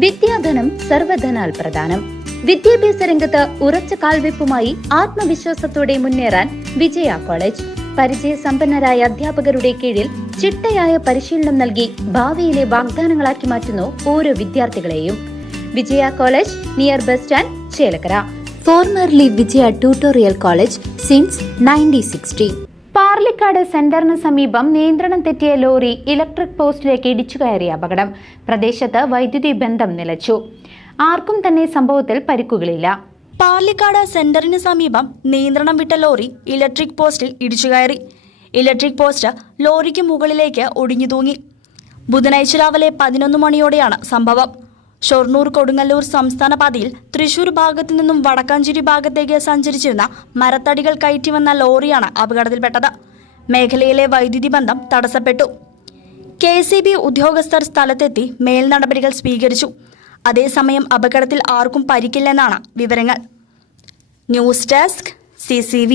വിദ്യാധനം സർവധനാൽ പ്രധാനം. വിദ്യാഭ്യാസ രംഗത്ത് ഉറച്ച കാൽവെപ്പുമായി ആത്മവിശ്വാസത്തോടെ മുന്നേറാൻ വിജയ കോളേജ്. പരിചയസമ്പന്നരായ അധ്യാപകരുടെ കീഴിൽ ചിട്ടയായ പരിശീലനം നൽകി ഭാവിയിലെ വാഗ്ദാനങ്ങളാക്കി മാറ്റുന്നു ഓരോ വിദ്യാർത്ഥികളെയും. Vijaya college near bus stand, Chelakkara. Formerly Vijaya tutorial college since 1960. Parlikkad സെന്ററിന് സമീപം നിയന്ത്രണം തെറ്റിയ ലോറി ഇലക്ട്രിക് പോസ്റ്റിലേക്ക് ഇടിച്ചു കയറിയ അപകടം. പ്രദേശത്ത് വൈദ്യുതി ബന്ധം നിലച്ചു. ആർക്കും തന്നെ സംഭവത്തിൽ പരിക്കുകളില്ല. പാർലിക്കാട് സെന്ററിന് സമീപം നിയന്ത്രണം വിട്ട ലോറി ഇലക്ട്രിക് പോസ്റ്റിൽ ഇടിച്ചു കയറി. ഇലക്ട്രിക് പോസ്റ്റ് ലോറിക്ക് മുകളിലേക്ക് ഒടിഞ്ഞു തൂങ്ങി. ബുധനാഴ്ച രാവിലെ 11 മണിയോടെയാണ് സംഭവം. ഷൊർണൂർ കൊടുങ്ങല്ലൂർ സംസ്ഥാന പാതയിൽ തൃശൂർ ഭാഗത്തു നിന്നും വടക്കാഞ്ചേരി ഭാഗത്തേക്ക് സഞ്ചരിച്ചിരുന്ന മരത്തടികൾ കയറ്റി വന്ന ലോറിയാണ് അപകടത്തിൽപ്പെട്ടത്. മേഖലയിലെ വൈദ്യുതി ബന്ധം തടസ്സപ്പെട്ടു. KCB ഉദ്യോഗസ്ഥർ സ്ഥലത്തെത്തി മേൽനടപടികൾ സ്വീകരിച്ചു. അതേസമയം അപകടത്തിൽ ആർക്കും പരിക്കില്ലെന്നാണ് വിവരങ്ങൾ. News desk CCV.